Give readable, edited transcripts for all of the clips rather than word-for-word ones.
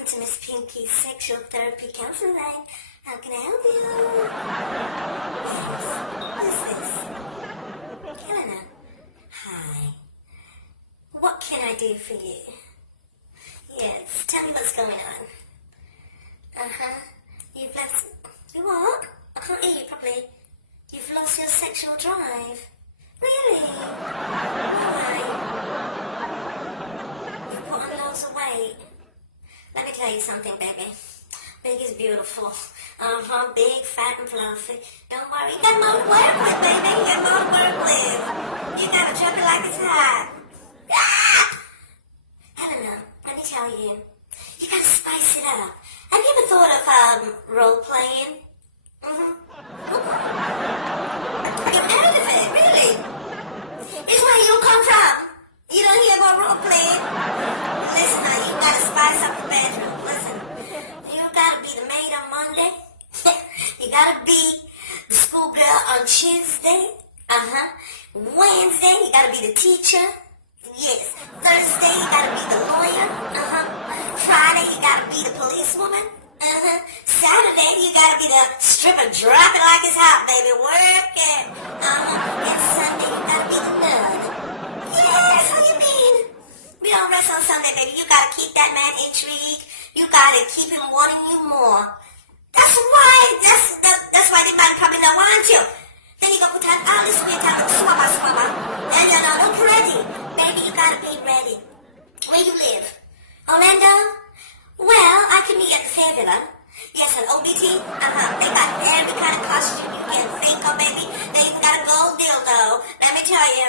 Welcome to Miss Pinky's Sexual Therapy Counseling. How can I help you? Yes. Who's this? Helena. Hi. What can I do for you? Yes, tell me what's going on. You've lost... You what? I can't hear you properly. You've lost your sexual drive. Really? Why? You've put on loads of weight. Let me tell you something, baby. Big is beautiful. Big, fat, and fluffy. Don't worry. You got more to work with, baby. You got more to work with. You gotta drop it like it's hot. Ah! Helena, let me tell you. You gotta spice it up. Have you ever thought of role-playing? You've heard of it, really? It's where you come from. You don't hear about role-playing? Listen, now, you gotta spice up the bedroom. Listen, you gotta be the maid on Monday. You gotta be the schoolgirl on Tuesday. Wednesday, you gotta be the teacher. Yes. Thursday, you gotta be the lawyer. Friday, you gotta be the policewoman. Saturday, you gotta be the stripper. Drop it like it's hot, baby. Work it. And Sunday, you gotta be the nerd. Yes, how you mean? We don't rest on Sunday, baby. You gotta keep that man intrigued. You gotta keep him wanting you more. That's why. That's why the man probably don't want you. Then you go put on all this sweet time, swabba. And you know, look ready. Baby, you gotta be ready. Where you live? Orlando? Well, I can meet at the Fair Villa. Yes, an OBT. They got every kind of costume you can think of, baby. They even got a gold dildo. Let me tell you,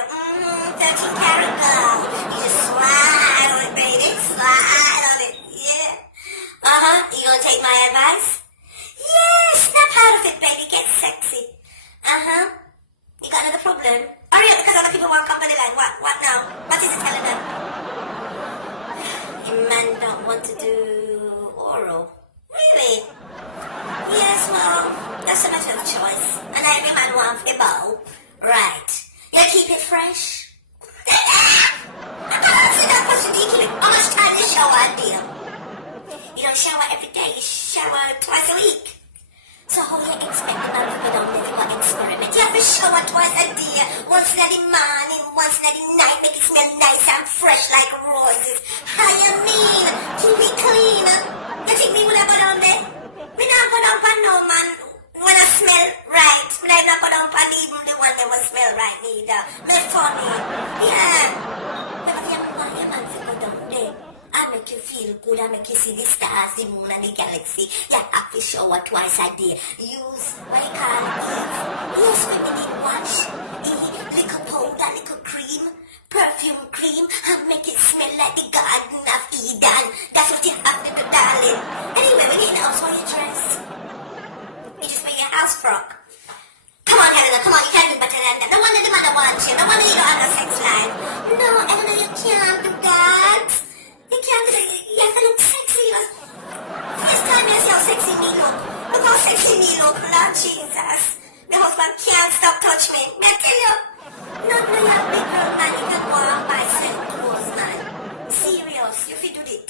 13 karat gold. You just slide on it, baby. Slide on it. Yeah. You gonna take my advice? Yes, snap out of it, baby. Get sexy. You got another problem? Hurry up, because other people won't come on the line. What now? What is it telling them? Your man don't want to do oral. Really? Yes, well, that's a matter of choice. And every man wants a bow. Right. You keep it fresh? I can't answer that question. Do you keep it? How much time you shower, dear? You don't shower every day. You shower twice a week. So how you expect the man to don't live for experiment? You have to shower twice a day. Once in the morning, once in the night. Make it smell nice and fresh like roses. How you mean? Keep it clean. You think me would have put on there? Me not put on for no man when I smell right. Me not put on for even the one that will smell right neither. Me funny. Yeah. But if you want your man to go down there, I make you feel good. I make you see the stars, the moon and the galaxy. You have to shower twice a day. Use what you call Eve. Use feminine wash. Little powder, little cream. Perfume cream, and make it smell like the Garden of Eden. That's what you have to do, darling. Anyway, we need to know how you dress. You just wear your house frock. Come on, Helena, come on, you can't do better than that. No wonder the mother wants you. No wonder you don't have a sex life. No, Helena, you can't do that. You can't do that. You have to look sexy. First time you see how sexy me look. Look how sexy me look, Lord Jesus. My husband can't stop touch me. May I tell you? Not when you're a big girl, man. You can go out by self clothes, man. Serious, you feel do it.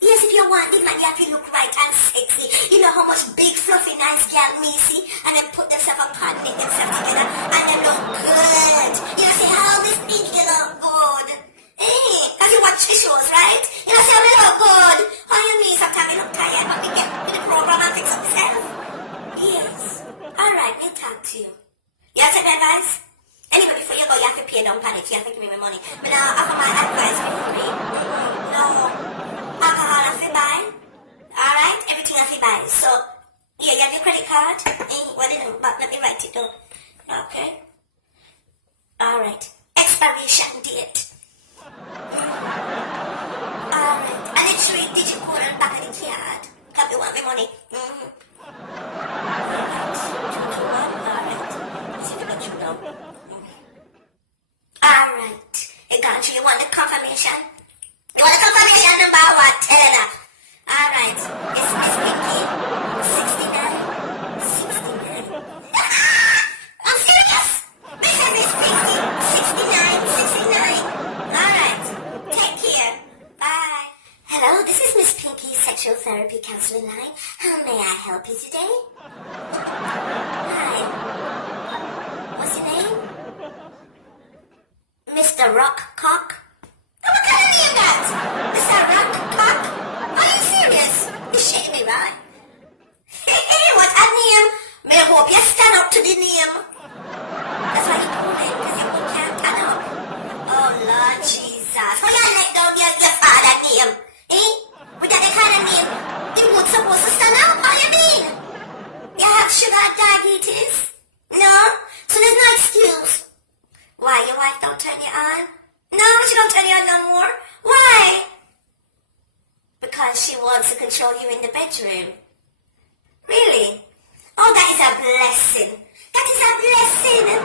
Yes, if you want it, man, you have to look right and sexy. You know how much big, fluffy, nice gal me see? And they put themselves upon knit themselves together, and they look good. You know, see how this pink you look good. Because you watch the shows, right? You know, see how they look good. How you mean? Sometimes you look tired, but we get in the program and fix up yourself. Yes. Alright, me talk to you. You have some advice? Anyway, before you go, you have to pay down panic. You have to give me my money. But now, offer my advice for free. No. Alcohol have to buy. Alright? Everything have to buy. So, yeah, you have your credit card. Well, but let me write it down. Okay? Alright. Expiration date. Alright. And it's 3-digit code on the back of the card. Come, you want my money? Alright. You got you. You want the confirmation? You want the confirmation number or what? Tell her that. Alright. It's Miss Pinky. 69. 69. I'm serious. Miss Pinky. 69. Alright. Take care. Bye. Hello, this is Miss Pinky's Sexual therapy counseling line. How may I help you today? Hi. What's your name? Mr. Rockcock? Oh, what kind of name that? Mr. Rockcock? Are you serious? You're shitting me, right? Hey, what a name? May I hope you stand up to the name. That's why you call it, because you can't stand up. Oh, Lord Jesus. Oh, you let down your father's name. Eh? With that kind of name, you would supposed to stand up. What do you mean? You have sugar diabetes? No? So there's no excuse. Why, your wife don't turn you on? No, she don't turn you on no more. Why? Because she wants to control you in the bedroom. Really? Oh, that is a blessing. That is a blessing.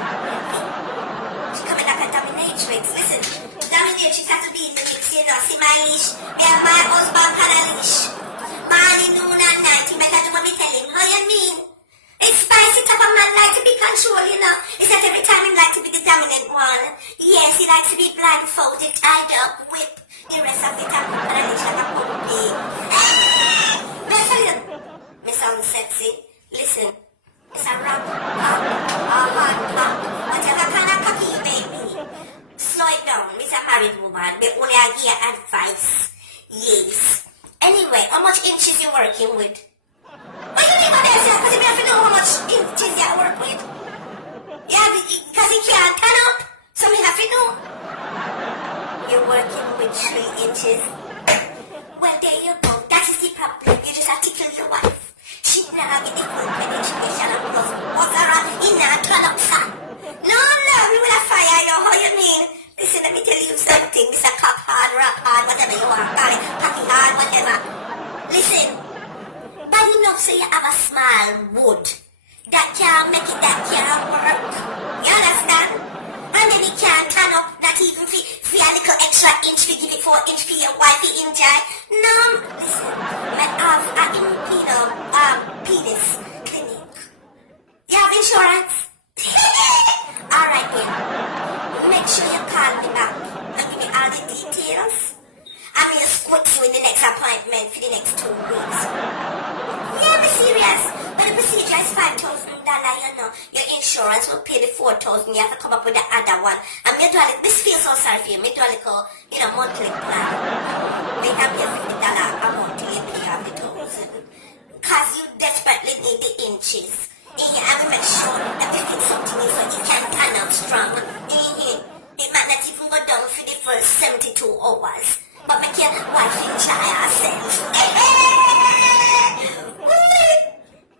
She's coming like a dominatrix. Listen, dominatrix has to be in the mix, you know. See my leash? Yeah, my husband had a leash. Morning, noon, and night. He better do what me tell him. How you mean? It's spicy type of man like to be controlled, you know. It's not every time he like to be the dominant one. Yes, he likes to be blindfolded, tied up, whipped. The rest of it up, and I leash like a puppy. May I tell you? Me sound sexy. Listen, it's a rock, pop, a hot pop, whatever kind of cocky you may be. Slow it down. It's a married woman. They only I give advice. Yes. Anyway, how much inches you working with? What do you mean by that, sir? Because you have to know how much inches you work with. Yeah, because he can't turn up. So we have to know. You're working with 3 inches. Well, there you go. That is the problem. You just have to kill your wife. She now get the full penetration and plus what's around in now turn up, sir. No, we will have fire, you know how you mean. Listen, let me tell you something. Mr. Cock hard, rock hard, whatever you want, call it, cocky hard, whatever. Listen, bad enough so you have a small wood. That can't make it, that can't work. You understand? And then it can't turn up, not even for a little extra inch, to give it 4 inch for your wifey enjoy. No, listen, I penis clinic. You have insurance? Alright then. Make sure you call me back and give me all the details. I'm going to squeak you in the next appointment for the next 2 weeks. Yeah, be serious. But the procedure is $5,000, you know. Your insurance will pay the $4,000. You have to come up with the other one. And me do a little, this feels so sorry for you. Me do a little, monthly plan. We can pay $50 a month till you pay off the $1,000. Because you desperately need the inches. You have to make sure that you get something so you can turn up strong. It might not even go down for the first 72 hours. But make your wife enjoy herself.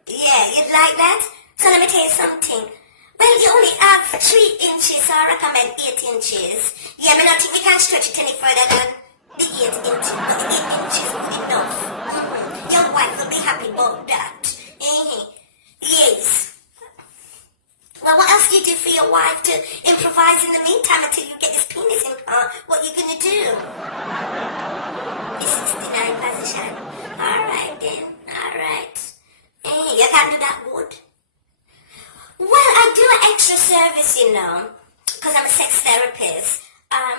Yeah, you'd like that? So let me tell you something. Well, you only have 3 inches, so I recommend 8 inches. Yeah, I don't think we can stretch it any further than the 8 inches. But the 8 inches is good enough. Your wife will be happy about that. Yes. Well, what else do you do for your wife to improvise in the meantime until you get this penis implant? What are you gonna do? The 69 position. Alright then. Alright. You can do that good. Well, I do an extra service, you know, because I'm a sex therapist.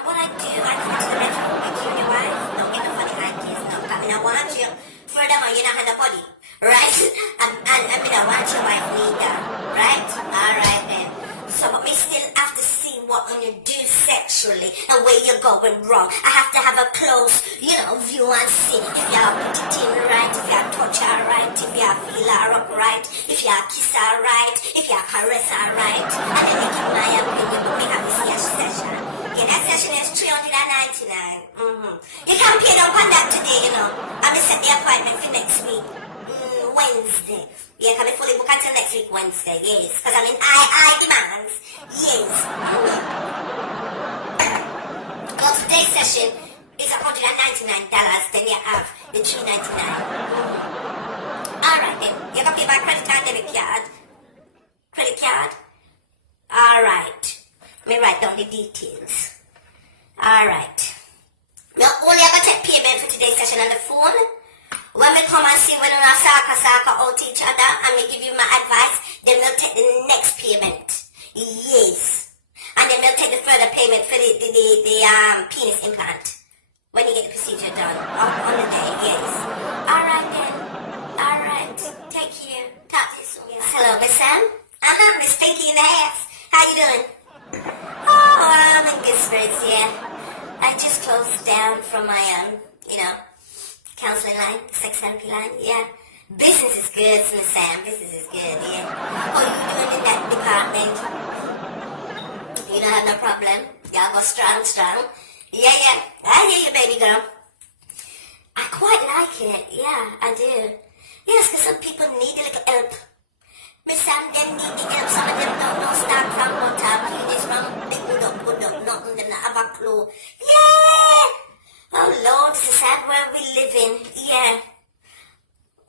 What I do, I come into the bedroom with you and your wife. Don't get no funny ideas, no, I mean, I want you. Furthermore, you don't have the body, right? I mean, I want your wife neither, right? Alright then. So, but we still have to see what you do sexually and where you're going wrong. I have to have a close, view and see if you are put it in right, if you are touch her right, if you are feel her up right, if you are kiss her right, if you are caress her right. And then you give my opinion, but we have this here session. Yeah, that session is $399. You can pay up on that today, I'm going to set the appointment for next week. Wednesday. Yeah, can I fully book until next week Wednesday, yes. Because I'm in high demands. Yes. Well, today's session is $199. Then you have the $399. Alright then. You can pay by credit card, debit card. Credit card? Alright. Let me write down the details. Alright. Now, only I take payment for today's session on the phone. When we come and see when we are saka out each other and we give you my advice, then we'll take the next payment. Yes. And then we'll take the further payment for the penis implant. When you get the procedure done on the day, yes. Alright then. Hello, Miss Sam. I'm not Miss Pinky in the house. How you doing? Oh, I'm in good spirits, yeah. I just closed down from my, counseling line, sex therapy line, yeah. Business is good, Miss Sam. Business is good, yeah. Oh, you doing in that department? You don't have no problem. Y'all go strong, strong. Yeah, yeah. I hear you, baby girl. I quite like it. Yeah, I do. Yes, because some people need a little help. Miss Sam, them need the help. Some of them don't know start from bottom. You just from big good up, nothing. Them not have a clue. Yeah! Oh, Lord, this is sad where we live in. Yeah.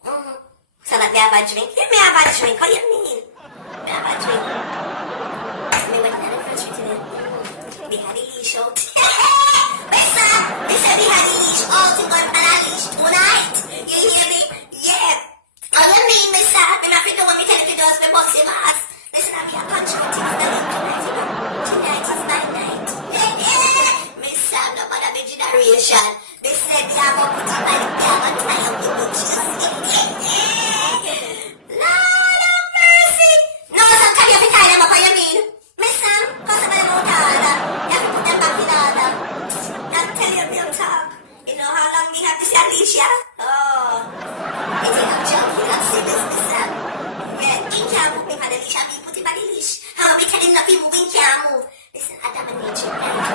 Mm-hmm. So let me have a drink. Let me have a drink. What do you mean? Let me have a drink. Me went to the anniversary today. We had a leash out. Mister, they said we had a leash out. We going on a leash tonight. You hear me? Yeah. Oh, you mean, Mister? I'm not going to when we tell you to do us, we box your ass. Listen, I'm here punching things the link tonight, you know. Tonight is my night. Yeah. Mister, no matter the generation. They said they are going to put it by the camera and tie up the bitches. Lord of mercy. No, sometimes you have to tie them up, what you mean? Miss Sam, cause I'm in order. You have to put them back in order. I'll tell you real talk. You know how long we have to see Alicia? Oh. You think I'm joking? I'm serious, Miss Sam. Yeah, he can't move me by the leash. I put him by the leash. How we can enough him moving can't move. Listen, Adam and nature tonight.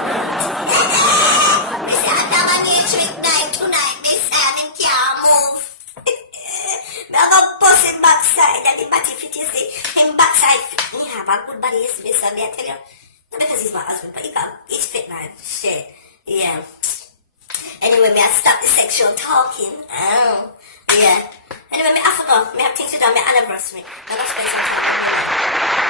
Listen, Adam and nature tonight, Miss Sam, and can't move. I'm gonna bust him backside and the body fit is him backside. He have a good body, yes, Miss Sam, I tell you. Not because he's my husband, but he's fit, man. Shit. Yeah. Anyway, me I stop the sexual talking. Oh. Yeah. Anyway, me I forgot. Me have things to do on my anniversary. I gotta spend some time.